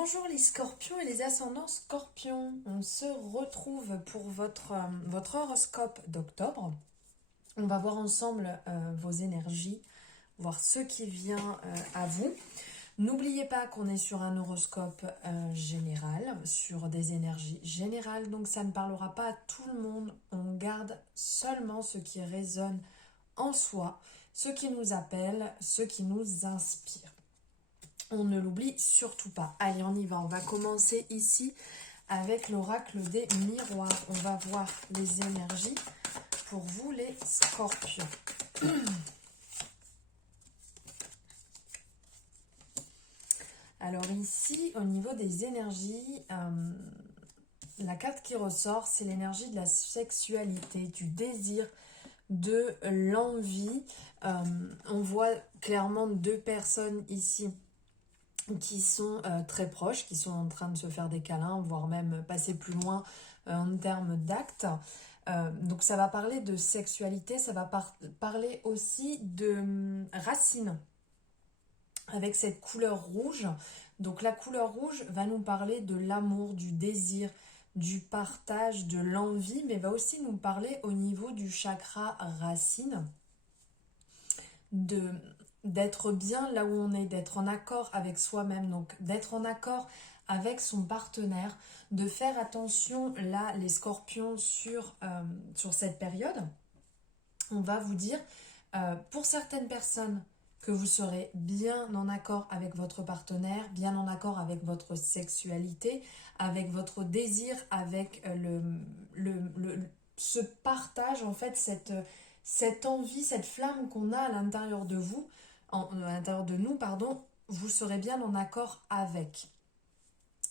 Bonjour les scorpions et les ascendants scorpions. On se retrouve pour votre horoscope d'octobre. On va voir ensemble vos énergies, voir ce qui vient à vous. N'oubliez pas qu'on est sur un horoscope général, sur des énergies générales, donc ça ne parlera pas à tout le monde. On garde seulement ce qui résonne en soi, ce qui nous appelle, ce qui nous inspire. On ne l'oublie surtout pas. Allez, on y va. On va commencer ici avec l'oracle des miroirs. On va voir les énergies pour vous les scorpions. Alors ici, au niveau des énergies, la carte qui ressort, c'est l'énergie de la sexualité, du désir, de l'envie. On voit clairement deux personnes ici qui sont très proches, qui sont en train de se faire des câlins, voire même passer plus loin en termes d'actes. Donc ça va parler de sexualité, ça va parler aussi de racines, avec cette couleur rouge. Donc la couleur rouge va nous parler de l'amour, du désir, du partage, de l'envie, mais va aussi nous parler au niveau du chakra racine, d'être bien là où on est, d'être en accord avec soi-même, donc d'être en accord avec son partenaire, de faire attention là les scorpions sur cette période. On va vous dire pour certaines personnes que vous serez bien en accord avec votre partenaire, bien en accord avec votre sexualité, avec votre désir, avec ce partage, en fait, cette envie, cette flamme qu'on a à l'intérieur de vous, à l'intérieur de nous, pardon, vous serez bien en accord avec.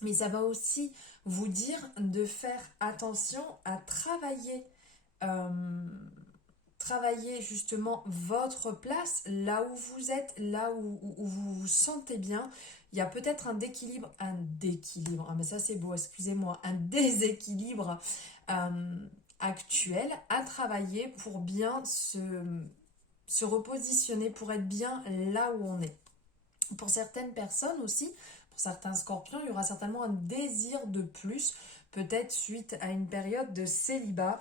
Mais ça va aussi vous dire de faire attention à travailler justement votre place, là où vous êtes, là où vous vous sentez bien. Il y a peut-être un déséquilibre, ah mais ça c'est beau, excusez-moi, un déséquilibre actuel à travailler pour bien se repositionner, pour être bien là où on est. Pour certaines personnes aussi, pour certains scorpions, il y aura certainement un désir de plus, peut-être suite à une période de célibat.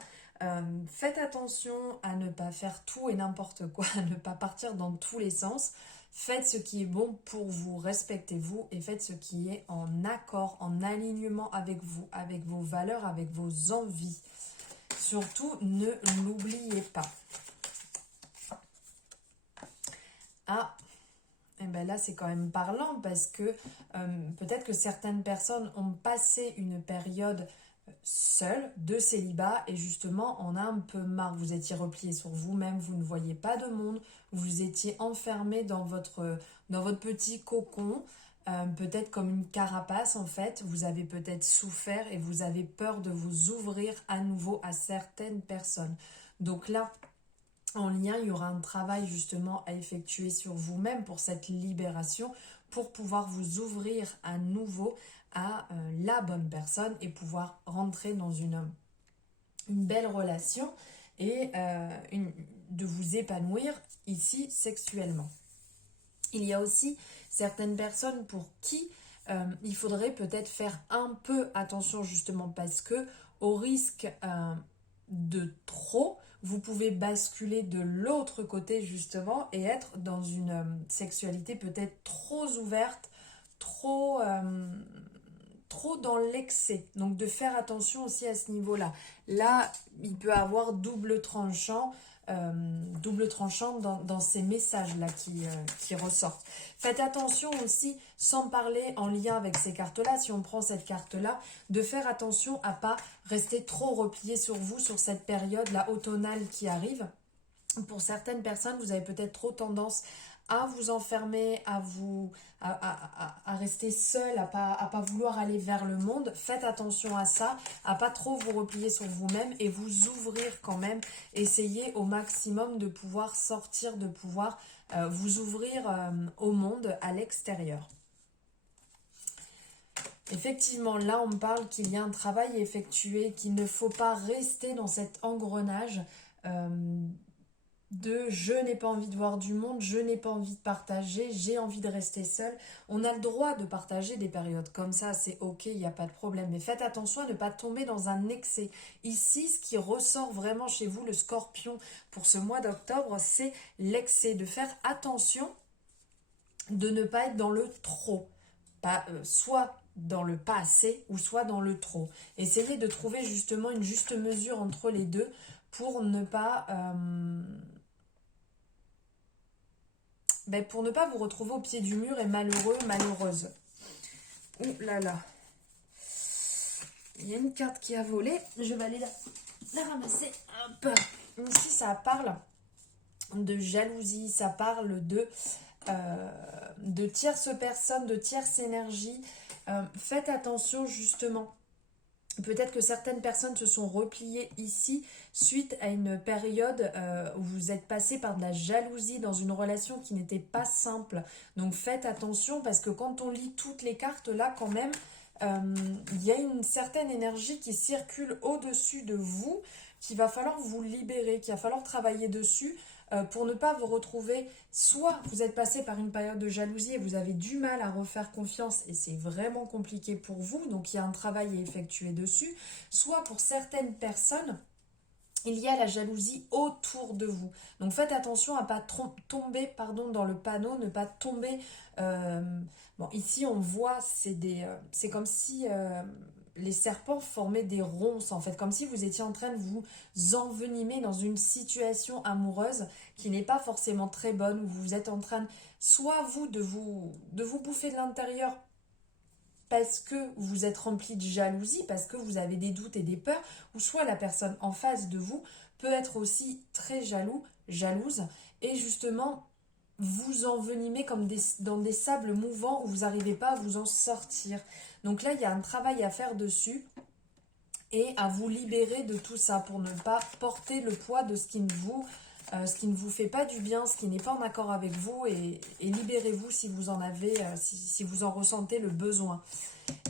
Faites attention à ne pas faire tout et n'importe quoi, à ne pas partir dans tous les sens. Faites ce qui est bon pour vous, respectez-vous et faites ce qui est en accord, en alignement avec vous, avec vos valeurs, avec vos envies. Surtout, ne l'oubliez pas. Ah, et ben là, c'est quand même parlant parce que peut-être que certaines personnes ont passé une période seule de célibat et justement on a un peu marre. Vous étiez replié sur vous-même, vous ne voyez pas de monde, vous étiez enfermé dans votre petit cocon, peut-être comme une carapace en fait. Vous avez peut-être souffert et vous avez peur de vous ouvrir à nouveau à certaines personnes. Donc là, en lien, il y aura un travail justement à effectuer sur vous-même pour cette libération, pour pouvoir vous ouvrir à nouveau à la bonne personne et pouvoir rentrer dans une belle relation et de vous épanouir ici sexuellement. Il y a aussi certaines personnes pour qui il faudrait peut-être faire un peu attention justement parce que au risque de trop, vous pouvez basculer de l'autre côté justement et être dans une sexualité peut-être trop ouverte, trop dans l'excès. Donc de faire attention aussi à ce niveau-là. Là, il peut avoir double tranchant dans ces messages-là qui ressortent. Faites attention aussi, sans parler en lien avec ces cartes-là, si on prend cette carte-là, de faire attention à pas rester trop replié sur vous, sur cette période-là automnale qui arrive. Pour certaines personnes, vous avez peut-être trop tendance à vous enfermer, à rester seul, à pas vouloir aller vers le monde. Faites attention à ça, à pas trop vous replier sur vous-même et vous ouvrir quand même. Essayez au maximum de pouvoir sortir, de pouvoir vous ouvrir au monde, à l'extérieur. Effectivement, là on parle qu'il y a un travail à effectuer, qu'il ne faut pas rester dans cet engrenage de je n'ai pas envie de voir du monde, je n'ai pas envie de partager, j'ai envie de rester seule. On a le droit de partager des périodes comme ça, c'est ok, il n'y a pas de problème. Mais faites attention à ne pas tomber dans un excès. Ici, ce qui ressort vraiment chez vous, le scorpion, pour ce mois d'octobre, c'est l'excès. De faire attention de ne pas être dans le trop. Pas, soit dans le pas assez ou soit dans le trop. Essayez de trouver justement une juste mesure entre les deux pour ne pas... pour ne pas vous retrouver au pied du mur et malheureux, malheureuse. Ouh là là. Il y a une carte qui a volé. Je vais aller la ramasser. Hop. Ici, ça parle de jalousie. Ça parle de tierces personnes, de tierces énergies. Faites attention justement. Peut-être que certaines personnes se sont repliées ici suite à une période où vous êtes passé par de la jalousie dans une relation qui n'était pas simple. Donc faites attention parce que quand on lit toutes les cartes là quand même, il y a une certaine énergie qui circule au-dessus de vous, qu'il va falloir vous libérer, qu'il va falloir travailler dessus pour ne pas vous retrouver, soit vous êtes passé par une période de jalousie et vous avez du mal à refaire confiance et c'est vraiment compliqué pour vous, donc il y a un travail à effectuer dessus, soit pour certaines personnes, il y a la jalousie autour de vous. Donc faites attention à ne pas tomber dans le panneau, ne pas tomber... bon, ici on voit, c'est comme si les serpents formaient des ronces en fait, comme si vous étiez en train de vous envenimer dans une situation amoureuse qui n'est pas forcément très bonne, où vous êtes en train, soit vous, de vous bouffer de l'intérieur parce que vous êtes rempli de jalousie, parce que vous avez des doutes et des peurs, ou soit la personne en face de vous peut être aussi très jalouse, et justement vous envenimer comme dans des sables mouvants où vous n'arrivez pas à vous en sortir. Donc là, il y a un travail à faire dessus et à vous libérer de tout ça pour ne pas porter le poids de ce qui ne vous fait pas du bien, ce qui n'est pas en accord avec vous, et libérez-vous si vous en avez, si vous en ressentez le besoin.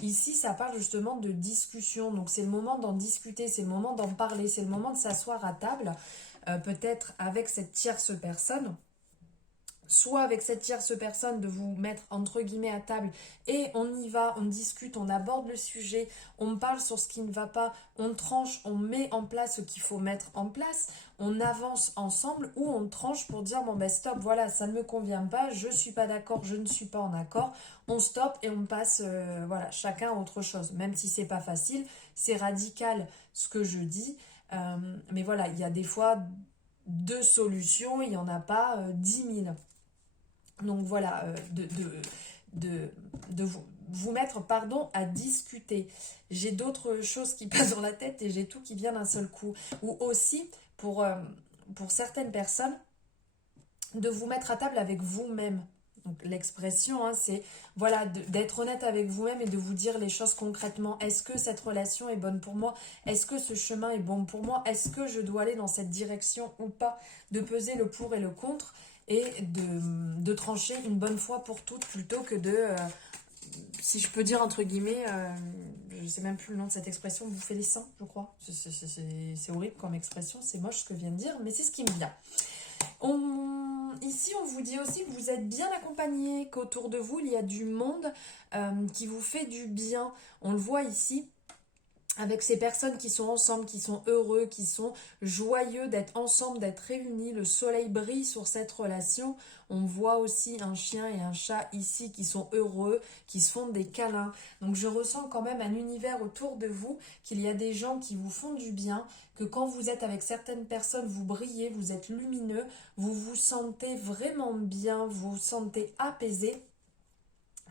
Ici, ça parle justement de discussion, donc c'est le moment d'en discuter, c'est le moment d'en parler, c'est le moment de s'asseoir à table, peut-être avec cette tierce personne, soit avec cette tierce personne de vous mettre entre guillemets à table et on y va, on discute, on aborde le sujet, on parle sur ce qui ne va pas, on tranche, on met en place ce qu'il faut mettre en place, on avance ensemble ou on tranche pour dire bon ben stop, voilà, ça ne me convient pas, je suis pas d'accord, je ne suis pas en accord, on stoppe et on passe voilà, chacun à autre chose, même si c'est pas facile, c'est radical ce que je dis, mais voilà, il y a des fois deux solutions, il n'y en a pas 10 000. Donc voilà, de vous mettre à discuter. J'ai d'autres choses qui passent dans la tête et j'ai tout qui vient d'un seul coup. Ou aussi, pour certaines personnes, de vous mettre à table avec vous-même. Donc l'expression, hein, c'est voilà, d'être honnête avec vous-même et de vous dire les choses concrètement. Est-ce que cette relation est bonne pour moi? Est-ce que ce chemin est bon pour moi? Est-ce que je dois aller dans cette direction ou pas? De peser le pour et le contre et de trancher une bonne fois pour toutes plutôt que si je peux dire entre guillemets, je sais même plus le nom de cette expression, bouffer les seins, je crois. C'est horrible comme expression, c'est moche ce que je viens de dire, mais c'est ce qui me vient. Ici, on vous dit aussi que vous êtes bien accompagné, qu'autour de vous, il y a du monde qui vous fait du bien. On le voit ici avec ces personnes qui sont ensemble, qui sont heureux, qui sont joyeux d'être ensemble, d'être réunis. Le soleil brille sur cette relation. On voit aussi un chien et un chat ici qui sont heureux, qui se font des câlins. Donc je ressens quand même un univers autour de vous, qu'il y a des gens qui vous font du bien, que quand vous êtes avec certaines personnes, vous brillez, vous êtes lumineux, vous vous sentez vraiment bien, vous vous sentez apaisé.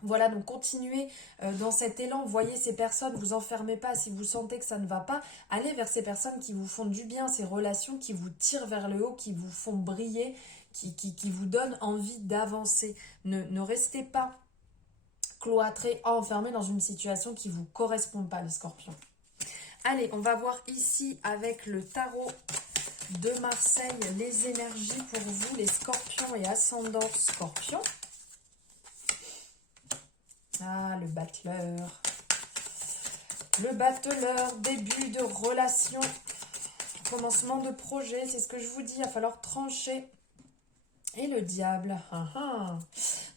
Voilà, donc continuez dans cet élan, voyez ces personnes, vous enfermez pas, si vous sentez que ça ne va pas, allez vers ces personnes qui vous font du bien, ces relations qui vous tirent vers le haut, qui vous font briller, qui vous donnent envie d'avancer. Ne restez pas cloîtrés, enfermés dans une situation qui ne vous correspond pas, les scorpions. Allez, on va voir ici avec le tarot de Marseille, les énergies pour vous, les scorpions et ascendants scorpions. Ah, le battleur. Le battleur, début de relation. commencement de projet, c'est ce que je vous dis, il va falloir trancher. Et le diable.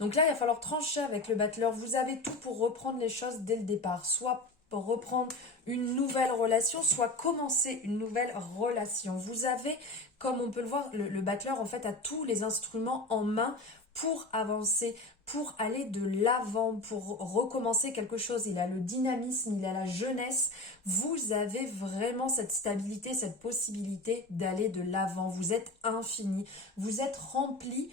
Donc là, il va falloir trancher avec le battleur. Vous avez tout pour reprendre les choses dès le départ. Soit pour reprendre une nouvelle relation, soit commencer une nouvelle relation. Vous avez, comme on peut le voir, le battleur en fait a tous les instruments en main pour avancer, pour aller de l'avant, pour recommencer quelque chose. Il a le dynamisme, il a la jeunesse. Vous avez vraiment cette stabilité, cette possibilité d'aller de l'avant. Vous êtes infini. Vous êtes rempli,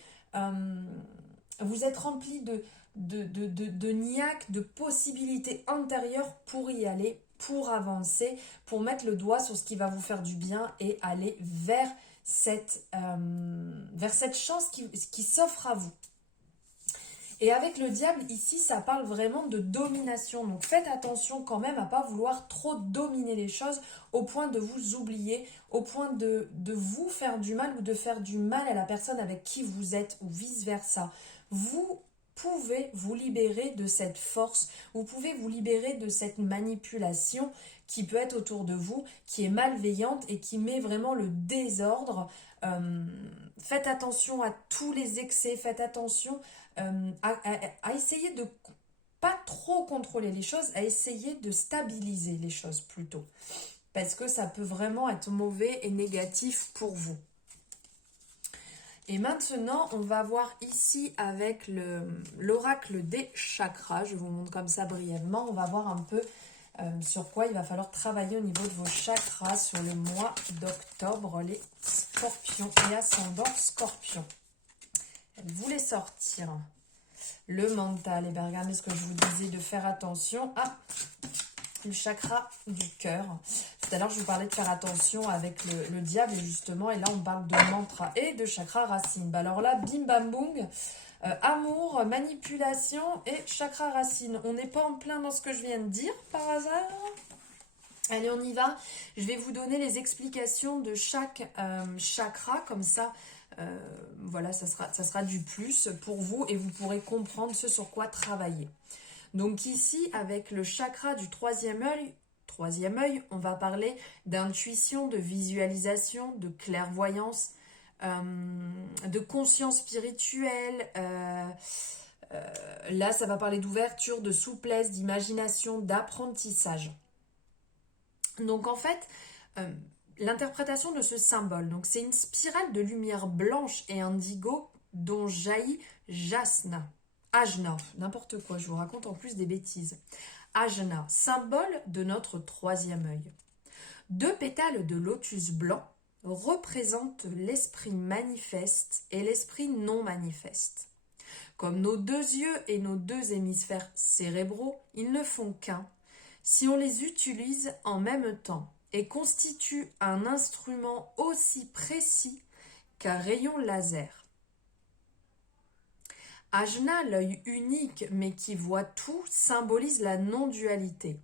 de niaque, de possibilités intérieures pour y aller, pour avancer, pour mettre le doigt sur ce qui va vous faire du bien et aller vers cette chance qui s'offre à vous. Et avec le diable, ici, ça parle vraiment de domination. Donc faites attention quand même à ne pas vouloir trop dominer les choses au point de vous oublier, au point de vous faire du mal ou de faire du mal à la personne avec qui vous êtes ou vice-versa. Vous pouvez vous libérer de cette force, vous pouvez vous libérer de cette manipulation qui peut être autour de vous, qui est malveillante et qui met vraiment le désordre. Faites attention à tous les excès, faites attention à essayer de pas trop contrôler les choses, à essayer de stabiliser les choses plutôt. Parce que ça peut vraiment être mauvais et négatif pour vous. Et maintenant, on va voir ici avec l'oracle des chakras. Je vous montre comme ça brièvement. On va voir un peu sur quoi il va falloir travailler au niveau de vos chakras sur le mois d'octobre, les scorpions et ascendants scorpions. Elle voulait sortir le mental. Et bien regardez ce que je vous disais de faire attention à le chakra du cœur. Tout à l'heure je vous parlais de faire attention avec le diable et justement, et là on parle de mantra et de chakra racine. Ben alors là, bim bam boum, amour, manipulation et chakra racine. On n'est pas en plein dans ce que je viens de dire par hasard? Allez, on y va. Je vais vous donner les explications de chaque chakra, comme ça, voilà, ça sera du plus pour vous et vous pourrez comprendre ce sur quoi travailler. Donc ici, avec le chakra du troisième œil, on va parler d'intuition, de visualisation, de clairvoyance, de conscience spirituelle. Là, ça va parler d'ouverture, de souplesse, d'imagination, d'apprentissage. Donc en fait, l'interprétation de ce symbole, donc c'est une spirale de lumière blanche et indigo dont jaillit Ajna, n'importe quoi, je vous raconte en plus des bêtises. Ajna, symbole de notre troisième œil. 2 pétales de lotus blanc représentent l'esprit manifeste et l'esprit non manifeste. Comme nos 2 yeux et nos 2 hémisphères cérébraux, ils ne font qu'un si on les utilise en même temps et constituent un instrument aussi précis qu'un rayon laser. Ajna, l'œil unique mais qui voit tout, symbolise la non-dualité.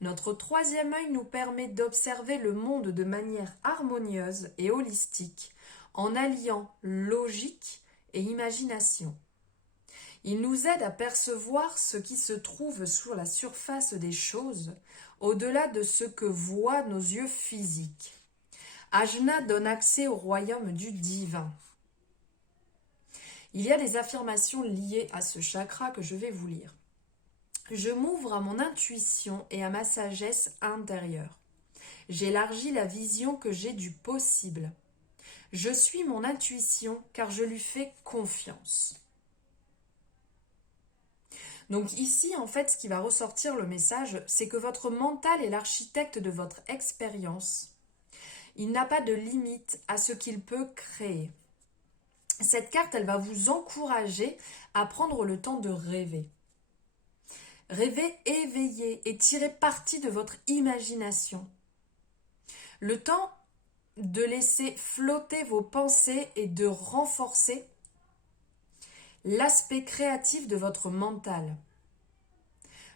Notre troisième œil nous permet d'observer le monde de manière harmonieuse et holistique, en alliant logique et imagination. Il nous aide à percevoir ce qui se trouve sur la surface des choses, au-delà de ce que voient nos yeux physiques. Ajna donne accès au royaume du divin. Il y a des affirmations liées à ce chakra que je vais vous lire. Je m'ouvre à mon intuition et à ma sagesse intérieure. J'élargis la vision que j'ai du possible. Je suis mon intuition car je lui fais confiance. Donc ici, en fait, ce qui va ressortir le message, c'est que votre mental est l'architecte de votre expérience. Il n'a pas de limite à ce qu'il peut créer. Cette carte, elle va vous encourager à prendre le temps de rêver. Rêver éveillé et tirer parti de votre imagination. Le temps de laisser flotter vos pensées et de renforcer l'aspect créatif de votre mental.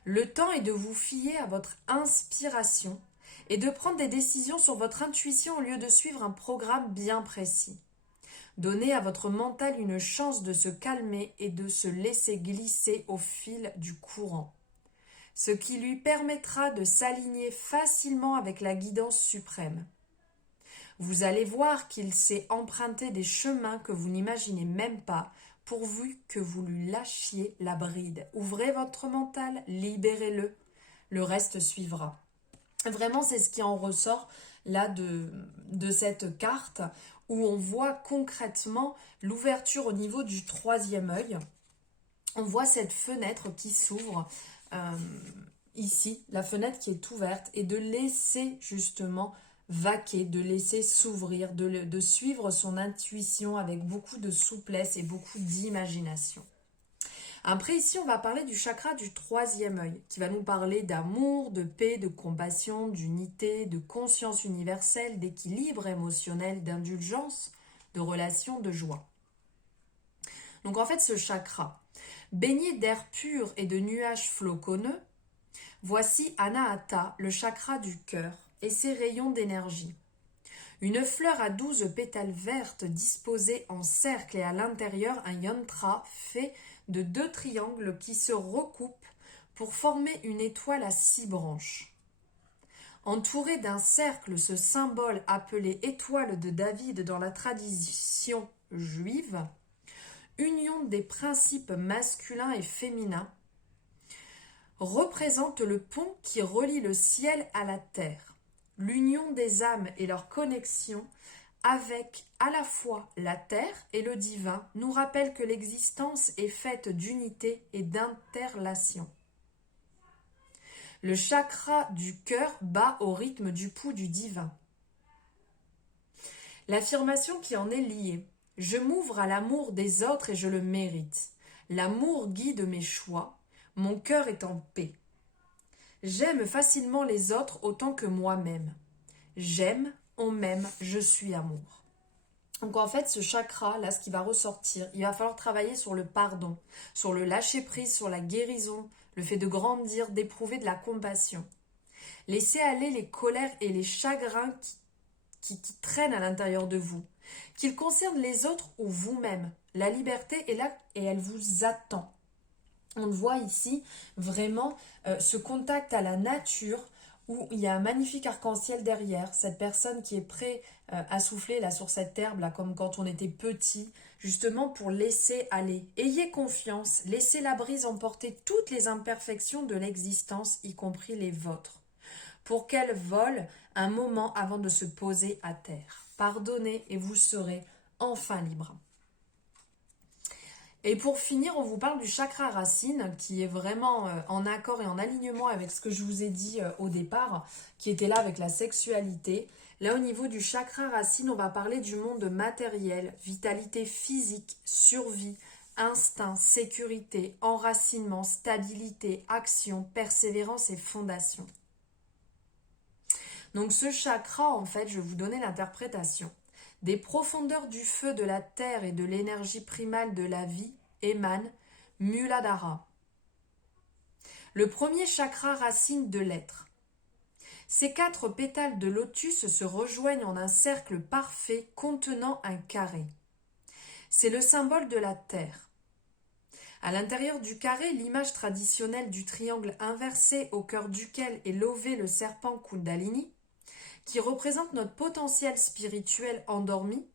Le temps est de vous fier à votre inspiration et de prendre des décisions sur votre intuition au lieu de suivre un programme bien précis. Donnez à votre mental une chance de se calmer et de se laisser glisser au fil du courant, ce qui lui permettra de s'aligner facilement avec la guidance suprême. Vous allez voir qu'il sait emprunter des chemins que vous n'imaginez même pas, pourvu que vous lui lâchiez la bride. Ouvrez votre mental, libérez-le, le reste suivra. Vraiment, c'est ce qui en ressort là de cette carte, où on voit concrètement l'ouverture au niveau du troisième œil. On voit cette fenêtre qui s'ouvre ici, la fenêtre qui est ouverte, et de laisser justement vaquer, de laisser s'ouvrir, de suivre son intuition avec beaucoup de souplesse et beaucoup d'imagination. Après ici, on va parler du chakra du troisième œil, qui va nous parler d'amour, de paix, de compassion, d'unité, de conscience universelle, d'équilibre émotionnel, d'indulgence, de relation, de joie. Donc en fait, ce chakra, baigné d'air pur et de nuages floconneux, voici Anahata, le chakra du cœur, et ses rayons d'énergie. Une fleur à 12 pétales vertes disposée en cercle et à l'intérieur un yantra fait de 2 triangles qui se recoupent pour former une étoile à 6 branches. Entouré d'un cercle, ce symbole appelé étoile de David dans la tradition juive, union des principes masculins et féminins, représente le pont qui relie le ciel à la terre, l'union des âmes et leur connexion avec à la fois la terre et le divin nous rappelle que l'existence est faite d'unité et d'interrelation. Le chakra du cœur bat au rythme du pouls du divin. L'affirmation qui en est liée. Je m'ouvre à l'amour des autres et je le mérite. L'amour guide mes choix. Mon cœur est en paix. J'aime facilement les autres autant que moi-même. J'aime, on m'aime, je suis amour. Donc en fait, ce chakra, là, ce qui va ressortir, il va falloir travailler sur le pardon, sur le lâcher-prise, sur la guérison, le fait de grandir, d'éprouver de la compassion. Laissez aller les colères et les chagrins qui traînent à l'intérieur de vous, qu'ils concernent les autres ou vous-même. La liberté est là et elle vous attend. On voit ici vraiment ce contact à la nature où il y a un magnifique arc-en-ciel derrière, cette personne qui est prête à souffler là sur cette herbe, là, comme quand on était petit, justement pour laisser aller. Ayez confiance, laissez la brise emporter toutes les imperfections de l'existence, y compris les vôtres, pour qu'elles volent un moment avant de se poser à terre. Pardonnez et vous serez enfin libre. Et pour finir, on vous parle du chakra racine qui est vraiment en accord et en alignement avec ce que je vous ai dit au départ, qui était là avec la sexualité. Là, au niveau du chakra racine, on va parler du monde matériel, vitalité physique, survie, instinct, sécurité, enracinement, stabilité, action, persévérance et fondation. Donc ce chakra, en fait, je vais vous donner l'interprétation. Des profondeurs du feu de la terre et de l'énergie primale de la vie émane Muladhara, le premier chakra racine de l'être. Ces 4 pétales de lotus se rejoignent en un cercle parfait contenant un carré. C'est le symbole de la terre. À l'intérieur du carré, l'image traditionnelle du triangle inversé au cœur duquel est lové le serpent Kundalini, qui représente notre potentiel spirituel endormi,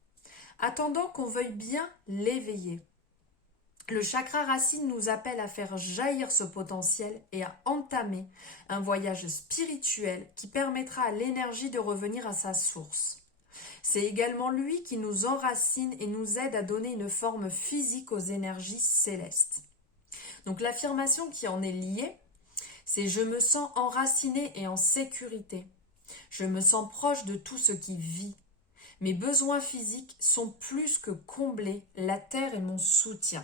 attendant qu'on veuille bien l'éveiller. Le chakra racine nous appelle à faire jaillir ce potentiel et à entamer un voyage spirituel qui permettra à l'énergie de revenir à sa source. C'est également lui qui nous enracine et nous aide à donner une forme physique aux énergies célestes. Donc l'affirmation qui en est liée, c'est « Je me sens enraciné et en sécurité ». Je me sens proche de tout ce qui vit. Mes besoins physiques sont plus que comblés. La terre est mon soutien.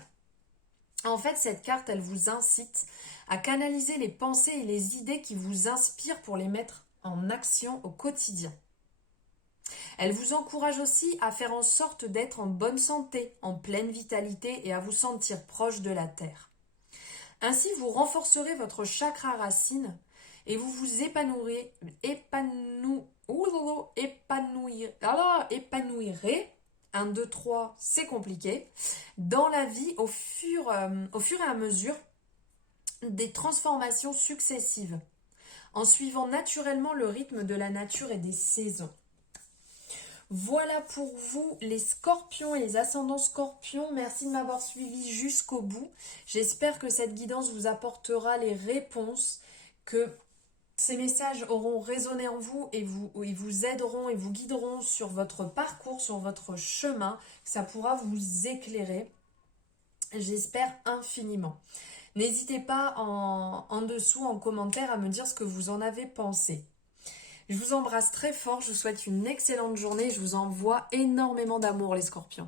En fait, cette carte, elle vous incite à canaliser les pensées et les idées qui vous inspirent pour les mettre en action au quotidien. Elle vous encourage aussi à faire en sorte d'être en bonne santé, en pleine vitalité et à vous sentir proche de la terre. Ainsi, vous renforcerez votre chakra racine et vous vous épanouirez, 1, 2, 3, c'est compliqué, dans la vie au fur et à mesure des transformations successives, en suivant naturellement le rythme de la nature et des saisons. Voilà pour vous les scorpions et les ascendants scorpions. Merci de m'avoir suivi jusqu'au bout. J'espère que cette guidance vous apportera les réponses, que ces messages auront résonné en vous et vous aideront et vous guideront sur votre parcours, sur votre chemin. Ça pourra vous éclairer. J'espère infiniment. N'hésitez pas en dessous, en commentaire, à me dire ce que vous en avez pensé. Je vous embrasse très fort, je vous souhaite une excellente journée, je vous envoie énormément d'amour les scorpions.